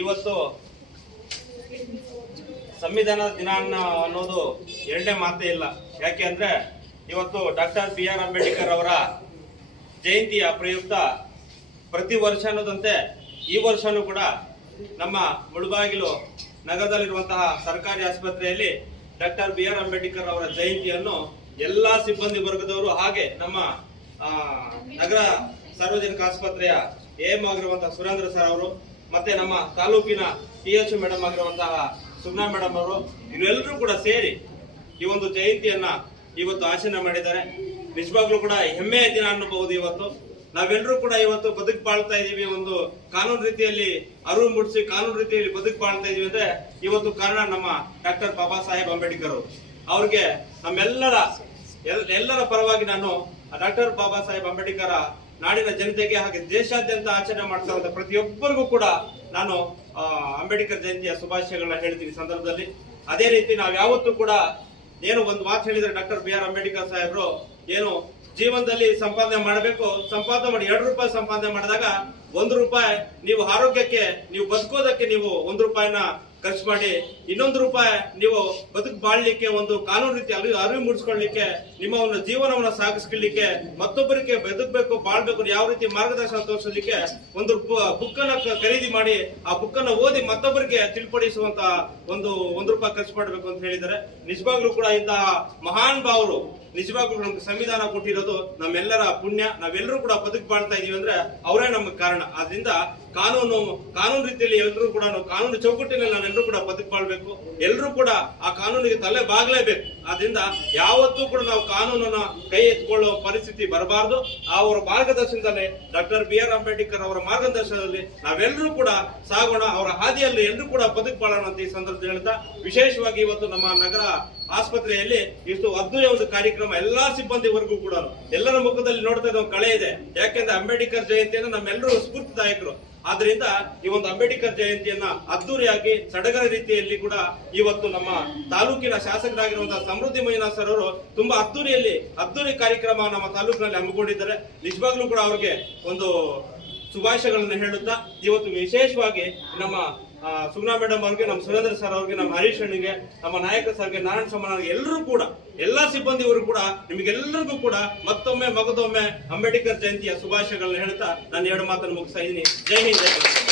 ಇವತ್ತು ಸಂವಿಧಾನದ ದಿನ ಅನ್ನೋದು ಎರಡನೇ ಮಾತೇ ಇಲ್ಲ. ಯಾಕೆ ಅಂದ್ರೆ ಇವತ್ತು ಡಾಕ್ಟರ್ BR ಅಂಬೇಡ್ಕರ್ ಅವರ ಜಯಂತಿಯ ಪ್ರಯುಕ್ತ ಪ್ರತಿ ವರ್ಷ ಅನ್ನೋದಂತೆ ಈ ವರ್ಷನೂ ಕೂಡ ನಮ್ಮ ಮುಳಬಾಗಿಲು ನಗರದಲ್ಲಿರುವಂತಹ ಸರ್ಕಾರಿ ಆಸ್ಪತ್ರೆಯಲ್ಲಿ ಡಾಕ್ಟರ್ BR ಅಂಬೇಡ್ಕರ್ ಅವರ ಜಯಂತಿಯನ್ನು ಎಲ್ಲಾ ಸಿಬ್ಬಂದಿ ವರ್ಗದವರು ಹಾಗೆ ನಮ್ಮ ನಗರ ಸಾರ್ವಜನಿಕ ಆಸ್ಪತ್ರೆಯ AM ಆಗಿರುವಂತಹ ಸುರೇಂದ್ರ ಸರ್ ಅವರು ಮತ್ತೆ ನಮ್ಮ ತಾಲೂಕಿನ TH ಮೇಡಮ್ ಆಗಿರುವಂತಹ ಸುಗ್ನಾ ಮೇಡಮ್ ಅವರು ಇವರೆಲ್ಲರೂ ಕೂಡ ಸೇರಿ ಈ ಒಂದು ಜಯಂತಿಯನ್ನ ಇವತ್ತು ಆಚರಣೆ ಮಾಡಿದ್ದಾರೆ. ನಿಜವಾಗ್ಲೂ ಕೂಡ ಹೆಮ್ಮೆಯ ದಿನ ಅನ್ನಬಹುದು. ಇವತ್ತು ನಾವೆಲ್ಲರೂ ಕೂಡ ಇವತ್ತು ಬದುಕು ಬಾಳ್ತಾ ಇದೀವಿ, ಒಂದು ಕಾನೂನು ರೀತಿಯಲ್ಲಿ ಅರಿವು ಮೂಡಿಸಿ ಕಾನೂನು ರೀತಿಯಲ್ಲಿ ಬದುಕು ಬಾಳ್ತಾ ಇದೀವಿ ಅಂದ್ರೆ ಇವತ್ತು ಕಾರಣ ನಮ್ಮ ಡಾಕ್ಟರ್ ಬಾಬಾ ಸಾಹೇಬ್ ಅಂಬೇಡ್ಕರ್ ಅವರು. ಅವ್ರಿಗೆ ನಮ್ಮೆಲ್ಲರ ಪರವಾಗಿ ನಾನು ಡಾಕ್ಟರ್ ಬಾಬಾ ಸಾಹೇಬ್ ಅಂಬೇಡ್ಕರ್ ನಾಡಿನ ಜನತೆಗೆ ಹಾಗೆ ದೇಶಾದ್ಯಂತ ಆಚರಣೆ ಮಾಡ್ತಾ ಇರುವಂತ ಪ್ರತಿಯೊಬ್ಬರಿಗೂ ಕೂಡ ನಾನು ಅಂಬೇಡ್ಕರ್ ಜಯಂತಿಯ ಶುಭಾಶಯಗಳನ್ನ ಹೇಳ್ತೀನಿ ಸಂದರ್ಭದಲ್ಲಿ. ಅದೇ ರೀತಿ ನಾವು ಯಾವತ್ತೂ ಕೂಡ ಏನು ಒಂದು ಮಾತು ಹೇಳಿದ್ರೆ ಡಾಕ್ಟರ್ BR ಅಂಬೇಡ್ಕರ್ ಸಾಹೇಬ್ರು ಏನು ಜೀವನದಲ್ಲಿ ಸಂಪಾದನೆ ಮಾಡಬೇಕು, ಸಂಪಾದನೆ ಮಾಡಿ 2 ರೂಪಾಯಿ ಸಂಪಾದನೆ ಮಾಡಿದಾಗ 1 ರೂಪಾಯಿ ನೀವು ಆರೋಗ್ಯಕ್ಕೆ ನೀವು ಬದುಕೋದಕ್ಕೆ ನೀವು 1 ರೂಪಾಯಿನ ಖರ್ಚು ಮಾಡಿ, 1 ರೂಪಾಯಿ ನೀವು ಬದುಕು ಬಾಳ್ಲಿಕ್ಕೆ ಒಂದು ಕಾನೂನು ರೀತಿ ಅರಿವು ಮೂಡಿಸ್ಕೊಳ್ಳಿಕ್ಕೆ ನಿಮ್ಮ ಒಂದು ಜೀವನವನ್ನು ಸಾಗಿಸ್ಕೊಳ್ಳಿಕ್ಕೆ ಮತ್ತೊಬ್ಬರಿಗೆ ಬದುಕಬೇಕು ಬಾಳ್ಬೇಕು ಯಾವ ರೀತಿ ಮಾರ್ಗದರ್ಶನ ತೋರಿಸಲಿಕ್ಕೆ ಒಂದು ಬುಕ್ ಅನ್ನ ಖರೀದಿ ಮಾಡಿ ಆ ಬುಕ್ ಅನ್ನ ಓದಿ ಮತ್ತೊಬ್ಬರಿಗೆ ತಿಳಿಪಡಿಸುವಂತ ಒಂದು 1 ರೂಪಾಯಿ ಖರ್ಚು ಮಾಡಬೇಕು ಅಂತ ಹೇಳಿದ್ದಾರೆ. ನಿಜವಾಗ್ಲೂ ಕೂಡ ಇಂತಹ ಮಹಾನ್ ಭಾವರು ನಿಜವಾಗ್ಲೂ ನಮ್ಗೆ ಸಂವಿಧಾನ ಕೊಟ್ಟಿರೋದು ನಮ್ಮೆಲ್ಲರ ಪುಣ್ಯ. ನಾವೆಲ್ಲರೂ ಕೂಡ ಬದುಕು ಬಾಳ್ತಾ ಇದೀವಿ ಅಂದ್ರೆ ಅವರೇ ನಮ್ಗೆ ಕಾರಣ. ಆದ್ರಿಂದ ಕಾನೂನು ರೀತಿಯಲ್ಲಿ ಎಲ್ಲರೂ ಕೂಡ ಕಾನೂನು ಚೌಕಟ್ಟಿನಲ್ಲಿ ನಾವೆಲ್ಲರೂ ಕೂಡ ಬದುಕು ಬಾಳ್ಬೇಕು. ಎಲ್ಲರೂ ಕೂಡ ಆ ಕಾನೂನಿಗೆ ತಲೆ ಬಾಗ್ಲೇಬೇಕು. ಆದ್ರಿಂದ ಯಾವತ್ತೂ ಕೂಡ ನಾವು ಕಾನೂನನ್ನ ಕೈ ಎತ್ಕೊಳ್ಳುವ ಪರಿಸ್ಥಿತಿ ಬರಬಾರದು. ಅವರ ಮಾರ್ಗದರ್ಶನದಲ್ಲಿ ಡಾಕ್ಟರ್ BR ಅಂಬೇಡ್ಕರ್ ಅವರ ಮಾರ್ಗದರ್ಶನದಲ್ಲಿ ನಾವೆಲ್ಲರೂ ಕೂಡ ಸಾಗೋಣ, ಅವರ ಹಾದಿಯಲ್ಲಿ ಎಲ್ಲರೂ ಕೂಡ ಬದುಕು ಬಾಳೋಣ ಅಂತ ಈ ಸಂದರ್ಭದಲ್ಲಿ ಹೇಳ್ತಾ, ವಿಶೇಷವಾಗಿ ಇವತ್ತು ನಮ್ಮ ನಗರ ಆಸ್ಪತ್ರೆಯಲ್ಲಿ ಇಷ್ಟು ಅದ್ದೂರಿಯ ಒಂದು ಕಾರ್ಯಕ್ರಮ ಎಲ್ಲಾ ಸಿಬ್ಬಂದಿವರೆಗೂ ಕೂಡ ಎಲ್ಲರ ಮುಖದಲ್ಲಿ ನೋಡ್ತಾ ಇದ್ದ ಒಂದು ಕಳೆ ಇದೆ. ಯಾಕೆಂದ್ರೆ ಅಂಬೇಡ್ಕರ್ ಜಯಂತಿಯನ್ನು ನಮ್ಮೆಲ್ಲರೂ ಸ್ಫೂರ್ತಿದಾಯಕರು. ಆದ್ರಿಂದ ಈ ಒಂದು ಅಂಬೇಡ್ಕರ್ ಜಯಂತಿಯನ್ನ ಅದ್ದೂರಿಯಾಗಿ ಸಡಗರ ರೀತಿಯಲ್ಲಿ ಕೂಡ ಇವತ್ತು ನಮ್ಮ ತಾಲೂಕಿನ ಶಾಸಕರಾಗಿರುವಂತಹ ಸಮೃದ್ಧಿ ಮಂಜುನಾಥ್ ಸರ್ ಅವರು ತುಂಬಾ ಅದ್ದೂರಿ ಕಾರ್ಯಕ್ರಮ ನಮ್ಮ ತಾಲೂಕಿನಲ್ಲಿ ಹಮ್ಮಿಕೊಂಡಿದ್ದಾರೆ. ನಿಜವಾಗ್ಲೂ ಕೂಡ ಅವ್ರಿಗೆ ಒಂದು ಶುಭಾಶಯಗಳನ್ನು ಹೇಳುತ್ತಾ ಇವತ್ತು ವಿಶೇಷವಾಗಿ ನಮ್ಮ ಸುಗ್ನಾ ಮೇಡಮ್ ಅವ್ರಿಗೆ, ನಮ್ಮ ಸುರೇಂದ್ರ ಸರ್ ಅವ್ರಿಗೆ, ನಮ್ಮ ಹರೀಶ್ ಅಣ್ಣಿಗೆ, ನಮ್ಮ ನಾಯಕ ಸರ್ಗೆ, ನಾರಾಯಣ ಸಮಾನ ಎಲ್ಲರೂ ಕೂಡ ಎಲ್ಲಾ ಸಿಬ್ಬಂದಿಯವರು ಕೂಡ ನಿಮಗೆಲ್ಲರಿಗೂ ಕೂಡ ಮತ್ತೊಮ್ಮೆ ಅಂಬೇಡ್ಕರ್ ಜಯಂತಿಯ ಶುಭಾಶಯಗಳನ್ನ ಹೇಳ್ತಾ ನಾನು 2 ಮಾತನ್ನು ಮುಗಿಸ್ತಾ ಇದ್ದೀನಿ. ಜೈ ಹಿಂದ್, ಜೈ ಭಾರತ್.